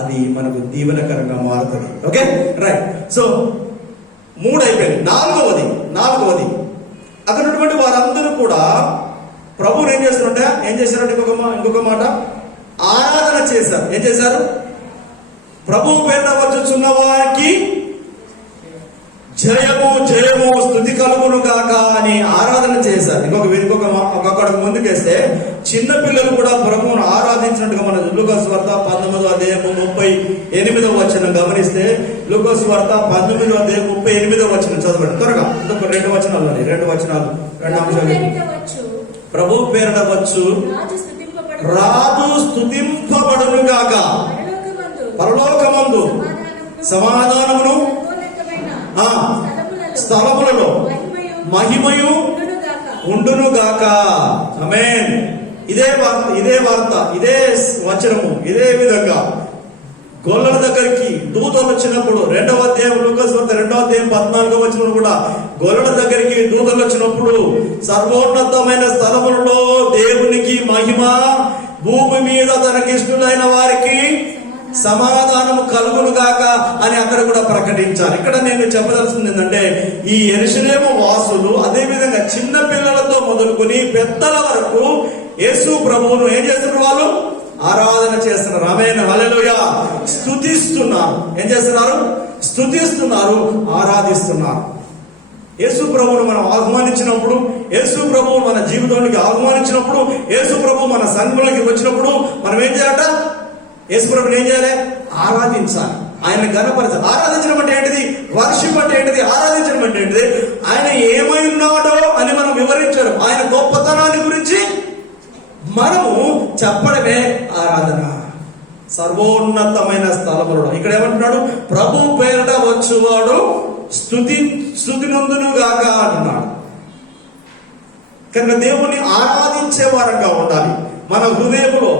అది మనకు దీవెనకరంగా మారుతుంది. Okay, right. సో 3 అయిపోయింది. నాలుగవది అక్కడ ఉన్నటువంటి వారందరూ కూడా ప్రభువుని ఏం చేస్తారంటే ఇంకొక మాట, ఆరాధన చేశారు. ఏం చేశారు? ప్రభువు పేరున వచ్చుచున్న వారికి జయము జయము స్తుతి కలుగును గాక అని ఆరాధన చేశారు. ఇంకొక ముందుకేస్తే చిన్న పిల్లలు కూడా ప్రభువును ఆరాధించినట్టుగా మన లూకాసు వార్త 19వ అధ్యాయము 38వ వచనం గమనిస్తే, లూకాసు వార్త 19వ అధ్యాయం 38వ వచనం చదవండి త్వరగా. ఇంకొక 2 వచనాలు, 2 అంశాలు. ప్రభు పేరున వచ్చు రాజు స్తుతింపబడును గాక, పరలోకమందు సమాధానమును స్థలములలో మహిమయు ఉండును గాక. ఆమేన్. ఇదే వార్త, ఇదే వచనము, ఇదే విధంగా గొల్లల దగ్గరికి దూతలు వచ్చినప్పుడు, 2వ అధ్యాయం లూకాసు వార్త 2వ అధ్యాయం 14వ వచనం కూడా, గొల్లల దగ్గరికి దూతలు వచ్చినప్పుడు సర్వోన్నతమైన స్థలములలో దేవునికి మహిమ, భూమి మీద తనకిష్టులైన వారికి సమాధానము కలుగును గాక అని అక్కడ కూడా ప్రకటించాలి. ఇక్కడ నేను చెప్పదలుచుకుంది ఏంటంటే, ఈ యెరూషలేము వాసులు అదే విధంగా చిన్న పిల్లలతో మొదలుకొని పెద్దల వరకు యేసు ప్రభువును ఏం చేస్తున్నారు? వాళ్ళు ఆరాధన చేస్తున్నారు. ఆమేన్, హల్లెలూయా. స్తుతిస్తున్నారు. ఏం చేస్తున్నారు? స్తుతిస్తున్నారు, ఆరాధిస్తున్నారు. యేసు ప్రభువును మనం ఆహ్వానించినప్పుడు, యేసు ప్రభువును మన జీవితంలోకి ఆహ్వానించినప్పుడు, యేసు ప్రభువు మన సంఘంలోకి వచ్చినప్పుడు మనం ఏం చేయాలట? యేసు ప్రభువుని ఏం చేయాలి? ఆరాధించాలి, ఆయన ఘనపరచాలి. ఆరాధించడం అంటే ఏంటిది? వర్షిప్ అంటే ఏంటిది? ఆరాధించడం అంటే ఏంటిది? ఆయన ఏమై ఉన్నాడో అని మనం వివరించడం, ఆయన గొప్పతనాన్ని గురించి మనము చెప్పడమే ఆరాధన. సర్వోన్నతమైన స్థలములలో ఇక్కడ ఏమంటున్నాడు? ప్రభు పేరిట వచ్చువాడు స్తుతి నందును గాక అంటున్నాడు. కనుక దేవుణ్ణి ఆరాధించే వారంగా ఉండాలి. మన హృదయంలో,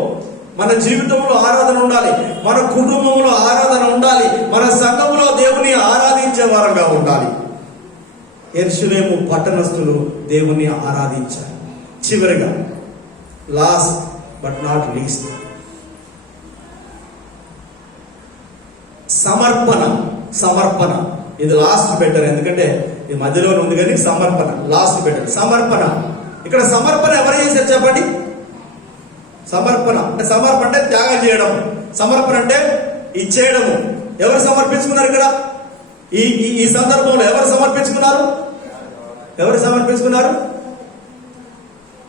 మన జీవితంలో ఆరాధన ఉండాలి, మన కుటుంబంలో ఆరాధన ఉండాలి, మన సంఘంలో దేవుని ఆరాధించే వారంగా ఉండాలి. యెరూషలేము పట్టణస్థులు దేవుని ఆరాధించారు. చివరిగా, లాస్ట్ బట్ నాట్ లీస్ట్, సమర్పణ. ఇది లాస్ట్ బెటర్, ఎందుకంటే ఇది మధ్యలో ఉంది, కానీ సమర్పణ లాస్ట్ బెటర్. ఇక్కడ సమర్పణ ఎవరు చేశారు చెప్పండి? సమర్పణ అంటే త్యాగం చేయడం. సమర్పణ అంటే ఇచ్చేయడము. ఎవరు సమర్పించుకున్నారు ఇక్కడ? ఈ సందర్భంలో ఎవరు సమర్పించుకున్నారు?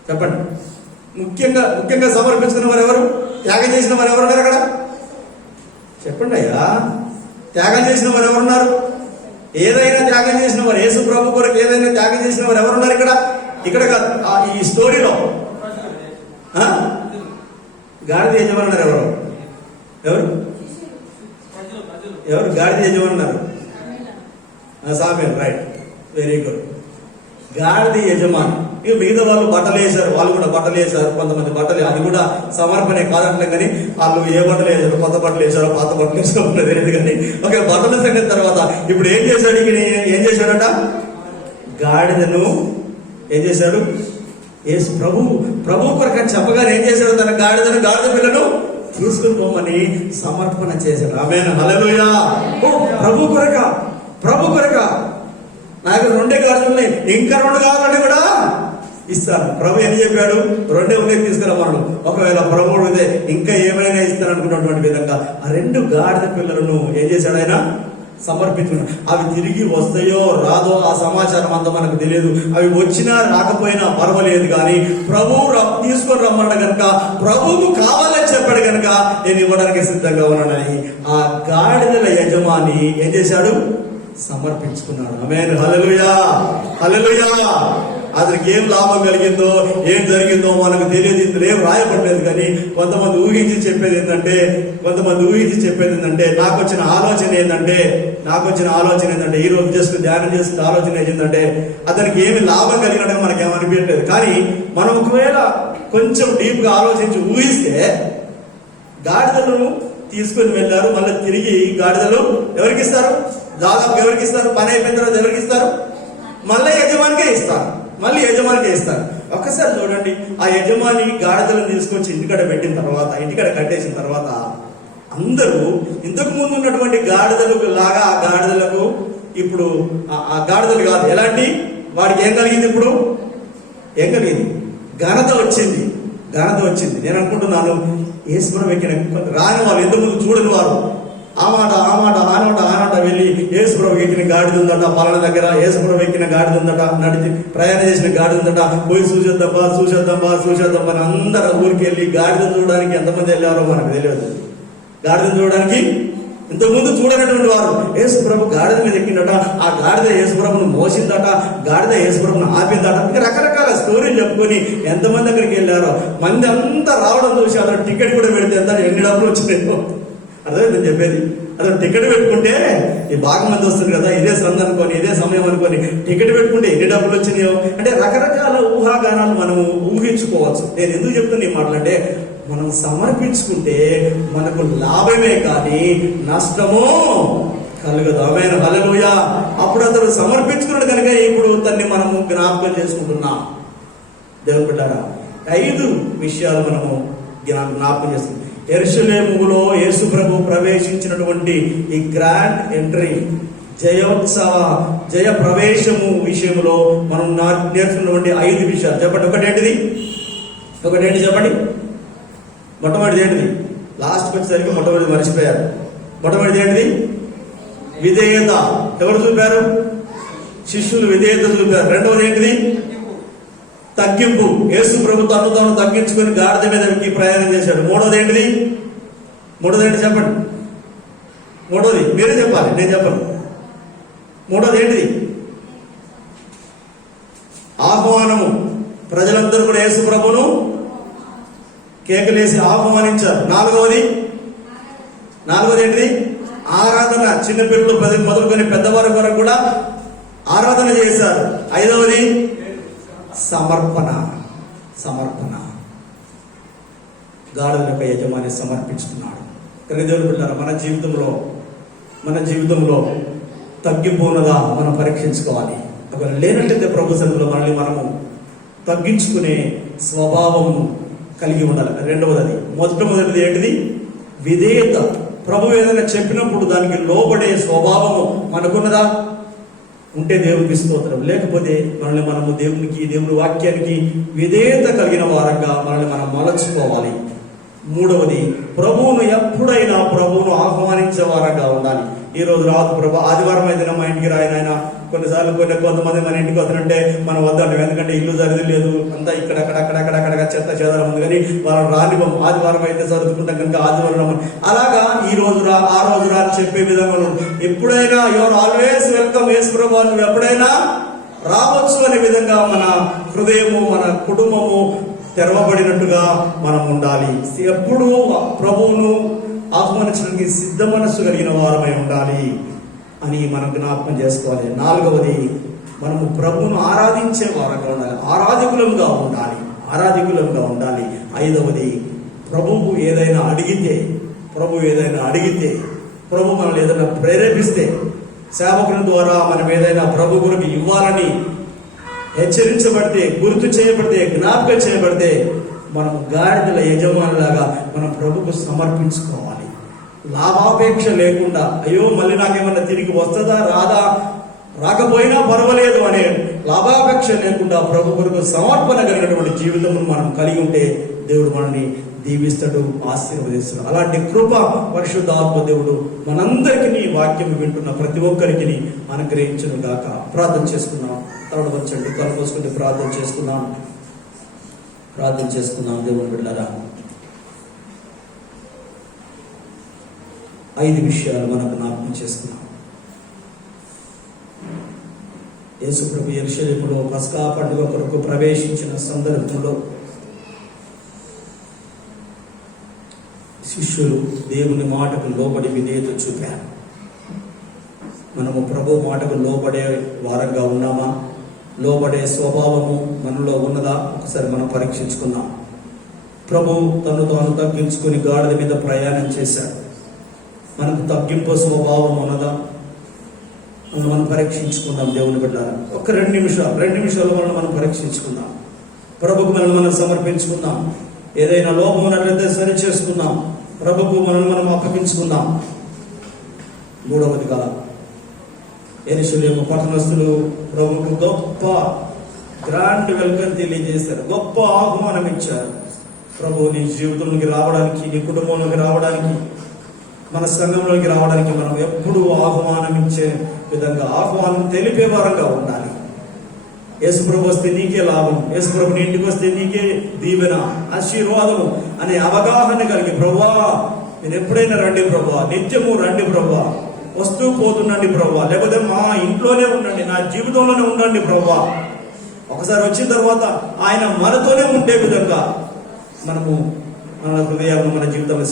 చెప్పండి. ముఖ్యంగా సమర్పించుకున్న వారు ఎవరు? త్యాగం చేసిన వారు ఎవరున్నారు అక్కడ? చెప్పండి అయ్యా. త్యాగం చేసిన వారు ఎవరున్నారు? ఏదైనా త్యాగం చేసిన వారు, యేసు ప్రభు కొరకు ఏదైనా త్యాగం చేసిన వారు ఎవరున్నారు ఇక్కడ? ఈ స్టోరీలో గాడిద యజమానున్నారు. ఎవరు గాడిద యజమానున్నారు? Samuel, right, very good. గాడిద యజమాని ఇక మిగతా వాళ్ళు బట్టలు వేశారు, వాళ్ళు కూడా బట్టలు వేశారు. కొంతమంది బట్టలు, అది కూడా సమర్పణే కాదంటే కానీ వాళ్ళు ఏ బట్టలు వేశారు, కొత్త బట్టలు వేశారో పాత బట్టలు వేసారో తెలియదు కానీ ఒక బట్టల సంగతి తర్వాత ఇప్పుడు ఏం చేశాడు, ఏం చేశాడట, గాడిదను ఏం చేశాడు, యేసు ప్రభు కొరకు అని చెప్పగానే ఏం చేశాడు, తన గాడిద పిల్లను తీసుకుని పోమని సమర్పణ చేశాడు. ఆమేన్, హల్లెలూయా. ప్రభు కొరక నా దగ్గర 2 గాడిదలు ఉన్నాయి, ఇంకా 2 కావాలంటే కూడా ఇస్తాను. ప్రభు ఏం చెప్పాడు, 2 ఉన్నాయి తీసుకురమ్మన్నాడు. ఒకవేళ ప్రభువు ఇదే ఇంకా ఏమైనా ఇస్తాను అనుకున్నటువంటి విధంగా ఆ 2 గాడిద పిల్లలను ఏం చేశాడు, ఆయన సమర్పించుకున్నాడు. అవి తిరిగి వస్తాయో రాదో ఆ సమాచారం అంతా మనకు తెలియదు. అవి వచ్చినా రాకపోయినా పర్వాలేదు, కానీ ప్రభువు తీసుకొని రమ్మన్నాడు కనుక, ప్రభువుకు కావాలని చెప్పాడు కనుక నేను ఇవ్వడానికి సిద్ధంగా ఉన్నానని ఆ గాడిదల యజమాని ఏం చేశాడు, సమర్పించుకున్నాడు. ఆమేన్, హల్లెలూయా, హల్లెలూయా. అతనికి ఏం లాభం కలిగిందో ఏం జరిగిందో మనకు తెలియదు, ఇందులో ఏం రాయబడలేదు. కానీ కొంతమంది ఊహించి చెప్పేది ఏంటంటే నాకు వచ్చిన ఆలోచన ఏంటంటే ఈ రోజు చేసుకుని ధ్యానం చేసుకునే ఆలోచన ఏంటంటే అతనికి ఏమి లాభం కలిగినట్టుగా మనకి ఏమనిపించలేదు. కానీ మనం ఒకవేళ కొంచెం డీప్ గా ఆలోచించి ఊహిస్తే, గాడిదలను తీసుకుని వెళ్ళారు, మళ్ళీ తిరిగి గాడిదలు ఎవరికి ఇస్తారు, దాదాపు ఎవరికి ఇస్తారు, పని అయిపోయిన తర్వాత ఎవరికి ఇస్తారు, మళ్ళీ యజమానికే ఇస్తారు. ఒక్కసారి చూడండి, ఆ యజమాని గాడిదలను తీసుకొచ్చి ఇంటికాడ పెట్టిన తర్వాత, ఇంటికాడ కట్టేసిన తర్వాత అందరూ ఇంతకు ముందు ఉన్నటువంటి గాడిదలకు లాగా ఆ గాడిదలకు ఇప్పుడు ఆ గాడిదలు కాదు, ఎలాంటి వాడికి ఏం కలిగింది, ఇప్పుడు ఏం కలిగింది, ఘనత వచ్చింది. నేను అనుకుంటున్నాను యేసుప్రభు ఎక్కిన రాని వాళ్ళు, ఇంతకుముందు చూడని వారు ఆ మాట వెళ్ళి యేసుప్రభు ఎక్కిన గాడిద ఉందట, పలాన దగ్గర యేసుప్రభు ఎక్కిన గాడిద ఉందట, నడిచి ప్రయాణం చేసిన గాడిద ఉందట, పోయి చూసేద్దాం అని అందరూ ఊరికి వెళ్ళి గాడిద చూడడానికి ఎంతమంది వెళ్ళారో మనకు తెలియదు. గాడిద చూడడానికి ఇంతకుముందు చూడనటువంటి వారు, యేసుప్రభు గాడిద మీద ఎక్కిందట, ఆ గాడిద యేసుప్రభును మోసిందట, గాడిద యేసుప్రభును ఆపిందట, ఇంకా రకరకాల స్టోరీలు చెప్పుకొని ఎంతమంది దగ్గరికి వెళ్ళారో. మంది అంతా రావడం చూసి అతను టికెట్ కూడా పెడితే ఎంత ఎన్ని డబ్బులు వచ్చినాయో అర్థమైందని చెప్పేది. అతను టికెట్ పెట్టుకుంటే ఈ బాగా మంది వస్తుంది కదా, ఇదే సంద అనుకోని, ఇదే సమయం అనుకోని టికెట్ పెట్టుకుంటే ఎన్ని డబ్బులు వచ్చినాయో అంటే రకరకాల ఊహాగానాలు మనము ఊహించుకోవచ్చు. నేను ఎందుకు చెప్తున్నా ఈ మాటలంటే, మనం సమర్పించుకుంటే మనకు లాభమే కానీ నష్టమో కలుగదు. ఆమేన్, హల్లెలూయా. అప్పుడు అతను సమర్పించుకున్నాడు కనుక ఇప్పుడు తన్ని మనము జ్ఞాపకం చేసుకుంటున్నాం. దేవుని బిడ్డలారా, 5 విషయాలు మనము జ్ఞాపకం చేస్తున్నాం. యెరూషలేములో యేసు ప్రభు ప్రవేశించినటువంటి ఈ గ్రాండ్ ఎంట్రీ, జయ ప్రవేశము విషయంలో మనం నేర్చుకున్నటువంటి 5 విషయాలు చెప్పండి. ఒకటేంటి చెప్పండి. మొట్టమొదటిది ఏంటిది? లాస్ట్కి వచ్చేసరికి మొట్టమొదటి మర్చిపోయారు. మొట్టమొదటిది ఏంటిది? విధేయత. ఎవరు చూపారు? శిష్యులు విధేయత చూపారు. రెండవది ఏంటిది? తగ్గింపు. యేసు ప్రభు తను తాను తగ్గించుకుని గాడిద మీద ఎక్కి ప్రయాణం చేశాడు. మూడోది ఏంటిది చెప్పండి. మూడోది మీరే చెప్పాలి, నేను చెప్పను. మూడోది ఏంటిది? ఆహ్వానము. ప్రజలందరూ కూడా యేసు ప్రభును కేకలేసి ఆహ్వానించారు. నాలుగవది ఏంటిది? ఆరాధన. చిన్నపిల్లలు మొదలుకొని పెద్దవారి వరకు కూడా ఆరాధన చేశారు. ఐదవది సమర్పణ. గాడిద యొక్క యజమాని సమర్పించుకున్నాడు. కనుక దేవుని బిడ్డలారా, మన జీవితంలో తగ్గింపు ఉన్నదా మనం పరీక్షించుకోవాలి. ఒకవేళ లేనట్లయితే ప్రభు సన్నిధిలో మనల్ని మనము తగ్గించుకునే స్వభావము కలిగి ఉండాలి. రెండవది, మొదటిది ఏంటిది? విధేయత. ప్రభు ఏదైనా చెప్పినప్పుడు దానికి లోబడే స్వభావము మనకున్నదా? ఉంటే దేవునికి స్తోత్రం, లేకపోతే మనల్ని మనము దేవుని వాక్యానికి విధేయత కలిగిన వారంగా మనల్ని మనం మలచుకోవాలి. మూడవది, ఎప్పుడైనా ప్రభువును ఆహ్వానించే వారంగా ఉండాలి. ఈ రోజు రాదు ప్రభు, ఆదివారం అయితే మా ఇంటికి రాయనైనా. కొన్నిసార్లు కొంతమంది మన ఇంటికి వస్తారంటే మనం వద్దాం, ఎందుకంటే ఇల్లు సరిది లేదు, అంతా ఇక్కడ చెత్త చేదారం ఉంది, కానీ వాళ్ళని రానివ్వం. ఆదివారం అయితే సర్దుకుంటాం కనుక ఆదివారం రమ్మని. అలాగా ఈ రోజు రా ఆ రోజు రా అని చెప్పే విధంగా ఎప్పుడైనా యువర్ ఆల్వేస్ వెల్కమ్ యేసు ప్రభు, నువ్వు ఎప్పుడైనా రావచ్చు అనే విధంగా మన హృదయము, మన కుటుంబము తెరవబడినట్టుగా మనం ఉండాలి. ఎప్పుడూ ప్రభువును ఆహ్వానించడానికి సిద్ధ మనస్సు కలిగిన వారమై ఉండాలి అని మనం జ్ఞాపకం చేసుకోవాలి. నాలుగవది, మనము ప్రభువును ఆరాధించే వారంగా ఉండాలి, ఆరాధికులంగా ఉండాలి. 5వది, ప్రభువు ఏదైనా అడిగితే ప్రభు మనల్ని ఏదైనా ప్రేరేపిస్తే, సేవకుని ద్వారా మనం ఏదైనా ప్రభు గురికి ఇవ్వాలని హెచ్చరించబడితే, గుర్తు చేయబడితే, జ్ఞాపకం చేయబడితే, మనం గాడిదల యజమానులాగా మనం ప్రభుకు సమర్పించుకోవాలి. లాభాపేక్ష లేకుండా, అయ్యో మళ్ళీ నాకేమన్నా తిరిగి వస్తుందా రాదా, రాకపోయినా పర్వాలేదు అనే లాభాపేక్ష లేకుండా ప్రభు కొరకు సమర్పణ కలిగినటువంటి జీవితం మనం కలిగి ఉంటే దేవుడు మనల్ని దీవిస్తాడు, ఆశీర్వదిస్తాడు. అలాంటి కృప పరిశుద్ధాత్మ దేవుడు మనందరికీ వాక్యం వింటున్న ప్రతి ఒక్కరికి అనుగ్రహించును గాక. ప్రార్థన చేసుకుందాం. తలలు వంచండి, కళ్ళు మూసుకుంటే ప్రార్థన చేసుకుందాం. దేవుని బిడ్డలారా, 5 విషయాలు మనకు జ్ఞాపకం చేసుకున్నాం. యేసు ప్రభు యెరూషలేములో పస్కా పండుగ కొరకు ప్రవేశించిన సందర్భంలో శిష్యులు దేవుని మాటకు లోబడి విధేయత చూపారు. మనము ప్రభు మాటకు లోబడే వారంగా ఉన్నామా? లోబడే స్వభావము మనలో ఉన్నదా? ఒకసారి మనం పరీక్షించుకుందాం. ప్రభు తను తాను తగ్గించుకుని గాడిద మీద ప్రయాణం చేశాడు. మనకు తగ్గింపు స్వభావం ఉన్నదా? మనం పరీక్షించుకుందాం. దేవుని బిడ్డలారా, ఒక 2 నిమిషాలు మనం పరీక్షించుకుందాం. ప్రభుకు మనం సమర్పించుకుందాం. ఏదైనా లోపం ఉన్నట్లయితే సరి చేసుకుందాం. ప్రభుకు మనం అప్పగించుకుందాం. 3వదిగా, యెరూషలేము పట్టణస్థులు ప్రభుకు గొప్ప గ్రాండ్ వెల్కమ్ తెలియజేశారు, గొప్ప ఆహ్వానం ఇచ్చారు. ప్రభు నీ జీవితంలోకి రావడానికి, నీ కుటుంబంలోకి రావడానికి, మన సంఘంలోకి రావడానికి మనం ఎప్పుడు ఆహ్వానం ఇచ్చే విధంగా, ఆహ్వానం తెలిపే వారంగా ఉండాలి. యేసుప్రభు వస్తే నీకే లాభం, యేసుప్రభు నీ ఇంటికి వస్తే నీకే దీవెన, ఆశీర్వాదము అనే అవగాహన కలిగి, ప్రభువా మీరు ఎప్పుడైనా రండి ప్రభువా, నిత్యము రండి ప్రభువా, వస్తూ పోతుండండి ప్రభువా, లేకపోతే మా ఇంట్లోనే ఉండండి, నా జీవితంలోనే ఉండండి ప్రభువా. ఒకసారి వచ్చిన తర్వాత ఆయన మనతోనే ఉండే విధంగా మనము మన హృదయాలను, మన జీవితాలను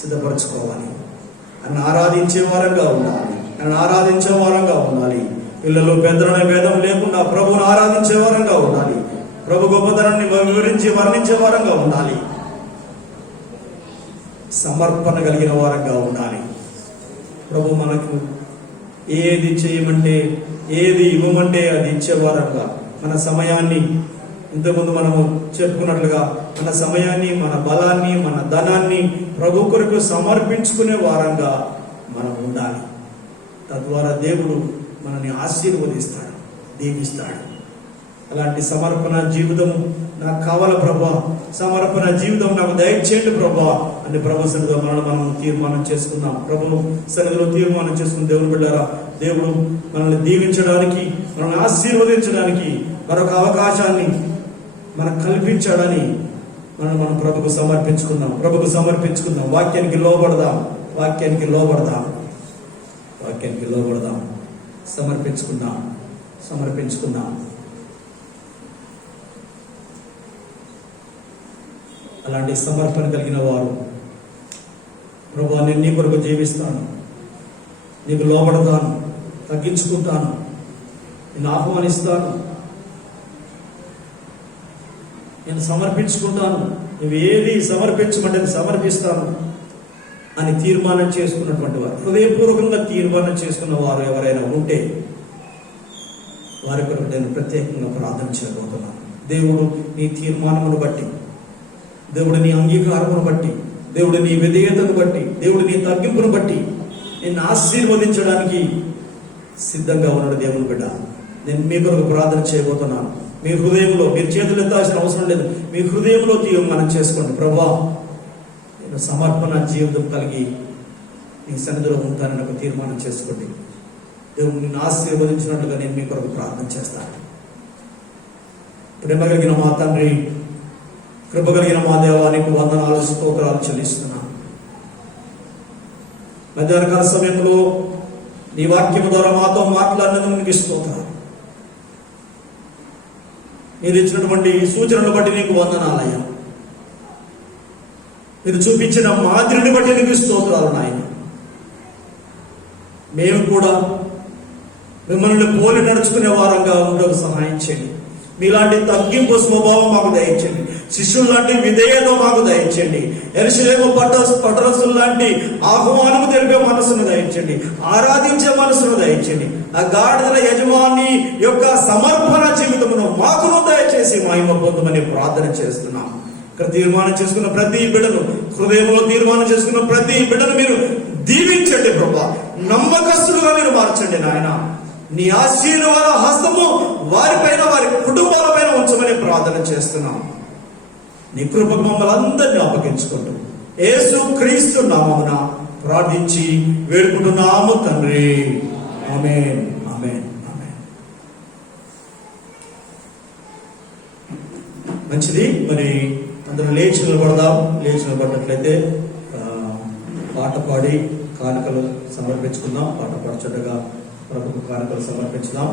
సిద్ధపరచుకోవాలి. ఆయన ఆరాధించే వారంగా ఉండాలి. పిల్లలు పెద్దలనే భేదం లేకుండా ప్రభువును ఆరాధించే వారంగా ఉండాలి. ప్రభు గొప్పతనాన్ని వివరించి వర్ణించే వారంగా ఉండాలి. సమర్పణ కలిగిన వారంగా ఉండాలి. ప్రభు మనకు ఏది చేయమంటే, ఏది ఇవ్వమంటే అది ఇచ్చేవారంగా, మన సమయాన్ని, ఇంతకుముందు మనము చెప్పుకున్నట్లుగా మన సమయాన్ని, మన బలాన్ని, మన ధనాన్ని ప్రభు కొరకు సమర్పించుకునే వారంగా మనం ఉండాలి. తద్వారా దేవుడు మనల్ని ఆశీర్వదిస్తాడు, దీవిస్తాడు. అలాంటి సమర్పణ జీవితము నాకు కావాలి ప్రభా, సమర్పణ జీవితం నాకు దయచేయండి ప్రభా అని ప్రభు సన్నిధిలో మనం తీర్మానం చేసుకుందాం. ప్రభు సన్నిధిలో తీర్మానం చేసుకుని దేవుని బిడ్డారా, దేవుడు మనల్ని దీవించడానికి, మనల్ని ఆశీర్వదించడానికి మరొక అవకాశాన్ని మనకు కల్పించాడని మనం ప్రభుకు సమర్పించుకుందాం. వాక్యానికి లోబడదాం. సమర్పించుకుందాం. అలాంటి సమర్పణ కలిగిన వారు, ప్రభువా నేను నీ కొరకు జీవిస్తాను, నీకు లోబడతాను, తగ్గించుకుంటాను, నేను ఆహ్వానిస్తాను, నేను సమర్పించుకుంటాను, నువ్వు ఏది సమర్పించమంటే సమర్పిస్తాను అని తీర్మానం చేసుకున్నటువంటి వారు, హృదయపూర్వకంగా తీర్మానం చేసుకున్న వారు ఎవరైనా ఉంటే వారి కొరకు నేను ప్రత్యేకంగా ప్రార్థన చేయబోతున్నాను. దేవుడు నీ తీర్మానమును బట్టి, దేవుడు నీ అంగీకారమును బట్టి, దేవుడు నీ విధేయతను బట్టి, దేవుడు నీ తగ్గింపును బట్టి నిన్ను ఆశీర్వదించడానికి సిద్ధంగా ఉన్నాడు. దేవుని బిడ్డ, నేను మీ కొరకు ప్రార్థన చేయబోతున్నాను. మీ హృదయంలో, మీరు చేతులు ఎత్తాల్సిన అవసరం లేదు, మీ హృదయంలో తీర్మానం చేసుకోండి. ప్రభువా నేను సమర్పణ జీవితం కలిగి నీ సన్నిధిలో ఉంటానని ఒక తీర్మానం చేసుకోండి. దేవుడు నిన్ను ఆశీర్వదించినట్లుగా నేను మీ కొరకు ప్రార్థన చేస్తాను. ప్రేమ కలిగిన మా తండ్రి, కృప కలిగిన మా దేవానికి వందనాలు, స్తోత్రాలు చెల్లిస్తున్నాను. మధ్యాహ్నకాల సమయంలో నీ వాక్యం ద్వారా మాతో మాట్లాడినందుకు నీకు స్తోత్రాలు. మీరు ఇచ్చినటువంటి సూచనలు బట్టి నీకు వందనాలయ్యా. మీరు చూపించిన మాదిరిని బట్టి నీకు స్తోత్రాలు నాయన. మేము కూడా మిమ్మల్ని పోలి నడుచుకునే వారంగా ఉండకు సహాయం చేయండి. మీలాంటి తగ్గింపు స్వభావం మాకు దయచేయండి. శిష్యులు లాంటి విధేయత మాకు దయచేయండి. యెరూషలేము పట్టణస్థులు లాంటి ఆహ్వానము తెలిపే మనసును దయచేయండి. ఆరాధించే మనసును దయచేయండి. ఆ గాడిదల యజమాని యొక్క సమర్పణ జీవితమును మాకును దయచేసి మహిమ పొందమని ప్రార్థన చేస్తున్నాం. ఇక్కడ తీర్మానం చేసుకున్న ప్రతి బిడ్డను, హృదయంలో తీర్మానం చేసుకున్న ప్రతి బిడ్డను మీరు దీవించండి ప్రభా. నమ్మకస్తులుగా మీరు మార్చండి నాయన. నీ ఆశీర్వాద హస్తము వారిపైన, వారి కుటుంబాల పైన ఉంచమని ప్రార్థన చేస్తున్నాం. నీ కృపకు మమ్మల్ని అందరినీ అప్పగించుకుంటూ యేసు క్రీస్తు నామమున ప్రార్థించి వేడుకుంటున్నాము తండ్రి. ఆమేన్, ఆమేన్, ఆమేన్. మంచిది. మరి అందరూ లేచి నిలబడదాం. లేచి నిలబడినట్లయితే పాట పాడి కానుకలు సమర్పించుకుందాం. పాట పాడుచుండగా ప్రభుకు కానుకలు సమర్పించుదాం.